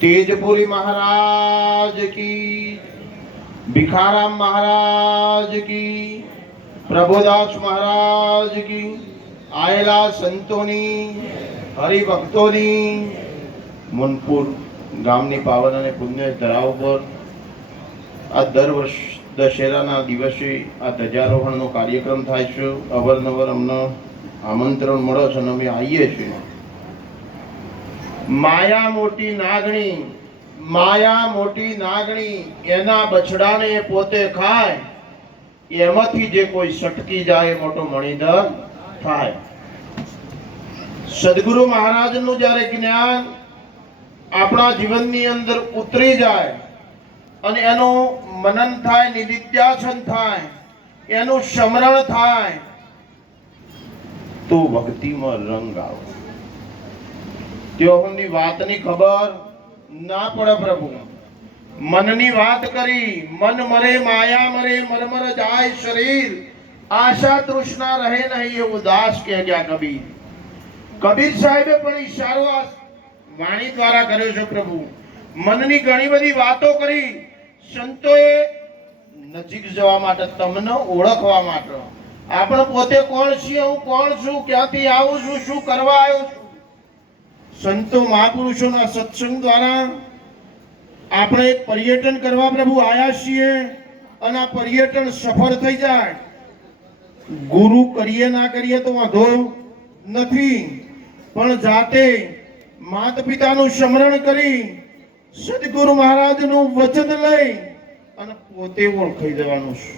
तेजपुरी महाराज की, भिखाराम महाराज की, प्रभुदास महाराज की, आयला संतोनी, हरिभक्तोनी, मुनपुर गामनी पावन અને પુણ્ય ધરાવ પર આ દર વર્ષ દશેરાના દિવસે આ ધ્વજારોહણનો કાર્યક્રમ થાય છે. અવરનવર અમને આમંત્રણ મળે છે અને અમે આવીએ છીએ. માયા મોટી નાગણી એના બછડાને પોતે ખાય, એમાંથી જે કોઈ સટકી જાય મોટો મણિધર થાય. સદગુરુ મહારાજનું જ્યારે જ્ઞાન આપણા જીવનની અંદર ઉતરી જાય અને એનું મનન થાય, નિધિધ્યાસન થાય, એનું સ્મરણ થાય તો ભક્તિમાં રંગ આવે. તેઓની વાતની ખબર ના પડે. પ્રભુ મનની વાત કરી, મન મરે માયા મરે, મરમર જાય શરીર, આશા તૃષ્ણા રહે નહીં એ ઉદાસ કે ગયા કબીર. કબીર સાહેબે પણ ઈશારો આ વાણી દ્વારા કર્યો છે. પ્રભુ મનની ઘણી બધી વાતો કરી, સંતોએ નજીક જવા માટે, તમને ઓળખવા માટે. આપણે પોતે કોણ છીએ, હું કોણ છું, ક્યાંથી આવું છું, શું કરવા આવ્યો છું. સંતો મહાપુરુષોના સત્સંગ દ્વારા આપણે એક પર્યટન કરવા પ્રભુ આયા છીએ અને આ પર્યટન સફળ થઈ જાય. ગુરુ કરીએ ના કરીએ તો વાંધો નથી, પણ જાતે માતા પિતાનું સ્મરણ કરી, સદગુરુ મહારાજનું વચન લઈ અને પોતે ઓળખાઈ જવાનું છે.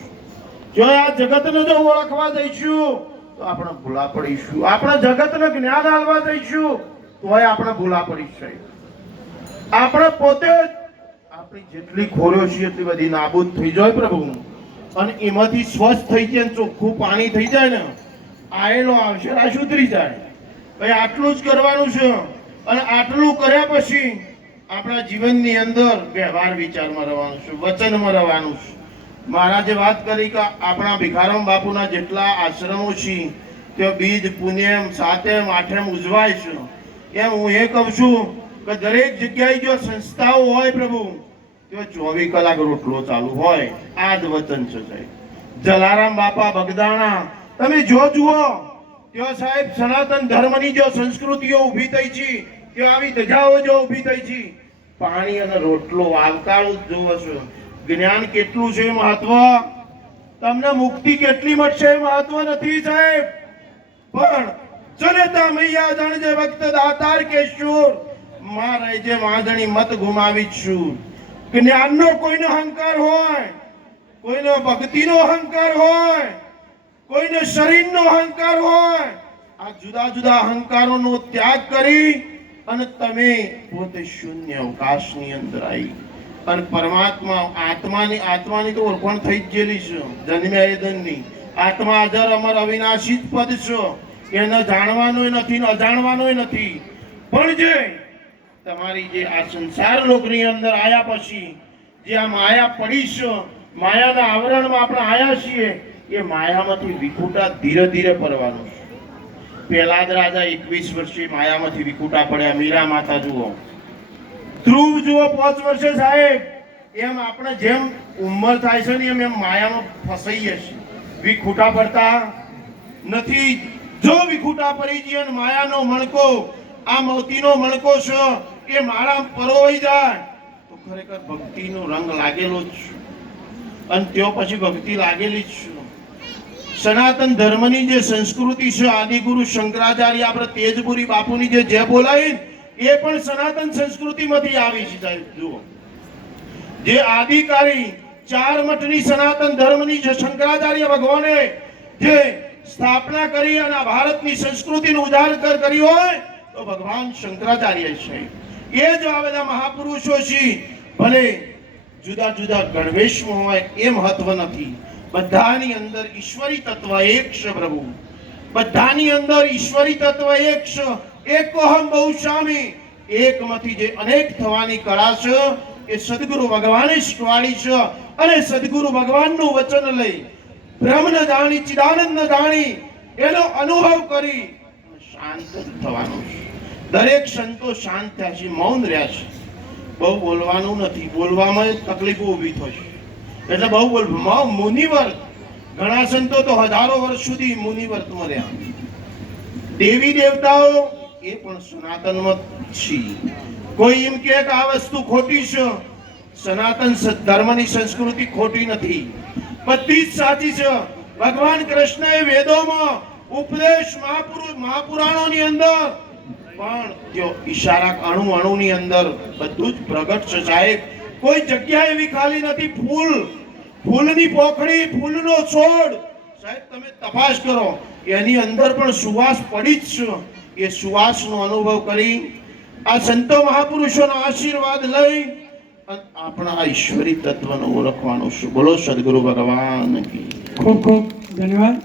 જો આ જગતને જો ઓળખવા જઈશું તો આપણે ભૂલા પડીશું. આપણે જગતને જ્ઞાન આપવા જઈશું તોય આપણે ભૂલા પડીશું. આપણે પોતે આપણી જેટલી ખોરીઓ છે એટલી બધી નાબૂદ થઈ જાય પ્રભુ, અને એમાંથી સ્વચ્છ થઈ જાય, ચોખ્ખું પાણી થઈ જાય ને, આયેલો આવશે આ સુધરી જાય. ભાઈ આટલું જ કરવાનું છે. અને આટલું કર્યા પછી આપણા જીવનની અંદર વ્યવહાર વિચારમાં રહેવાનું છે, વચનમાં રહેવાનું છે. મહારાજે વાત કરી કે આપણા ભિખારામ બાપુના જેટલા આશ્રમો છે તે બીજ પુણ્યમ સાતેમ આઠેમ ઉજવાય છે. એમ હું એ કહું છું કે દરેક જગ્યાએ જો સંસ્થાઓ હોય પ્રભુ, તો 24 કલાક રોટલો ચાલુ હોય. આ જ વચન છે સાહેબ. જલારામ બાપા બગદાણા તમે જો જુઓ ત્યાં સાહેબ સનાતન ધર્મની જો સંસ્કૃતિઓ ઊભી થઈ છે, ત્યાં આવી ધજાઓ જો ઊભી થઈ છે, પાણી અને રોટલો આવકાળું જ જોવો છો. જ્ઞાન કેટલું છે મહત્વ, તમને મુક્તિ કેટલી મળશે મહત્વ નથી સાહેબ. પણ જનતા મૈયા જાણજે ભક્ત દાતાર કે શૂર, મારે જે વાંધણી મત ગુમાવી છું. જ્ઞાનનો કોઈનો અહંકાર હોય, કોઈનો ભક્તિનો અહંકાર હોય, કોઈને શરીરનો અહંકાર હોય, આ જુદા જુદા અહંકારોનો ત્યાગ કરી અને તમે પોતે શૂન્ય અવકાશની અંદર આવી અને પરમાત્મા આત્માની તો ઓળખાણ થઈ જ ગયેલી છે. જન્મ્યા એ ધનની આત્મા અજર અમર અવિનાશી જ પદ છે. એને જાણવાનોય નથી ને અજાણવાનોય નથી. પણ જે તમારી જે આ સંસાર લોકની અંદર આયા પછી જે આ માયા પડી છે, માયાના આવરણમાં આપણે આયા છીએ, એ માયામાંથી વિખૂટા ધીરે ધીરે પડવાનું છે. પહેલા જ રાજા 21 વર્ષે માયામાંથી વિખૂટા પડ્યા. મીરા માતા જુઓ, ધ્રુવ જુઓ 5 વર્ષે સાહેબ. એમ આપણે જેમ ઉંમર થાય છે ને એમ માયામાં ફસાઈએ છીએ, વિખૂટા પડતા નથી. જો વિખૂટા પડી જઈએ અને માયાનો મણકો, આ મોતીનો મણકો છે, એ માળા પરોવાઈ જાય તો ખરેખર ભક્તિનો રંગ લાગેલો જ છે. અને ત્યો પછી ભક્તિ લાગેલી જ છે. સનાતન ધર્મની જે સંસ્કૃતિ છે, આદિગુરુ શંકરાચાર્ય આપણે તેજપુરી બાપુની જે બોલાવી એ પણ સનાતન સંસ્કૃતિમાંથી આવી છે સાહેબ. જુઓ, જે આદિકારી 4 મઠની સનાતન ધર્મની જે શંકરાચાર્ય ભગવાને જે સ્થાપના કરી અને ભારતની સંસ્કૃતિનું ઉજાગર કરી હોય તો ભગવાન શંકરાચાર્ય છે. એ જ આ બધા મહાપુરુષો છે. ભલે જુદા જુદા ગણવેશમાં હોય એ મહત્વ નથી. બધાની અંદર ઈશ્વરી તત્વ એક છે પ્રભુ. બધાની અંદર ઈશ્વરી તત્વ એક છે. એકોહમ બહુશામી, એકમાંથી જે અનેક થવાની કળા છે એ સદગુરુ ભગવાને શીખવાડી છે. અને સદગુરુ ભગવાનનું વચન લઈ બ્રહ્મને જાણી, ચિદાનંદ જાણી, એનો અનુભવ કરી શાંત થવાનું છે. દરેક સંતો શાંત થયા છે, મૌન રહ્યા છે. બહુ બોલવાનું નથી, બોલવામાં જ તકલીફો ઊભી થશે, એટલે બહુ બોલવા. મુનિવર, ઘણા સંતો તો હજારો વર્ષ સુધી મુનિવર્તમાં રહ્યા. દેવી દેવતાઓ એ પણ સનાતનમાં છે. કોઈ એમ કે આ વસ્તુ ખોટી છે, સનાતન ધર્મની સંસ્કૃતિ ખોટી નથી, બધી જ સાચી છે. ભગવાન કૃષ્ણએ વેદોમાં, ઉપદેશ, મહાપુરાણોની અંદર પણ જો ઈશારા અણુની અંદર બધું જ પ્રગટ છે સાહેબ. કોઈ જગ્યા એવી ખાલી નથી. ફૂલની પોખડી, ફૂલનો છોડ, સાહેબ તમે તપાસ કરો, એની અંદર પણ સુવાસ પડી જ છે. એ સુવાસનો અનુભવ કરી આ સંતો મહાપુરુષોના આશીર્વાદ લઈ આપણા આ ઈશ્વરી તત્વને ઓળખવાનું છે. બોલો સદગુરુ ભગવાન કી. ખૂબ ખૂબ ધન્યવાદ.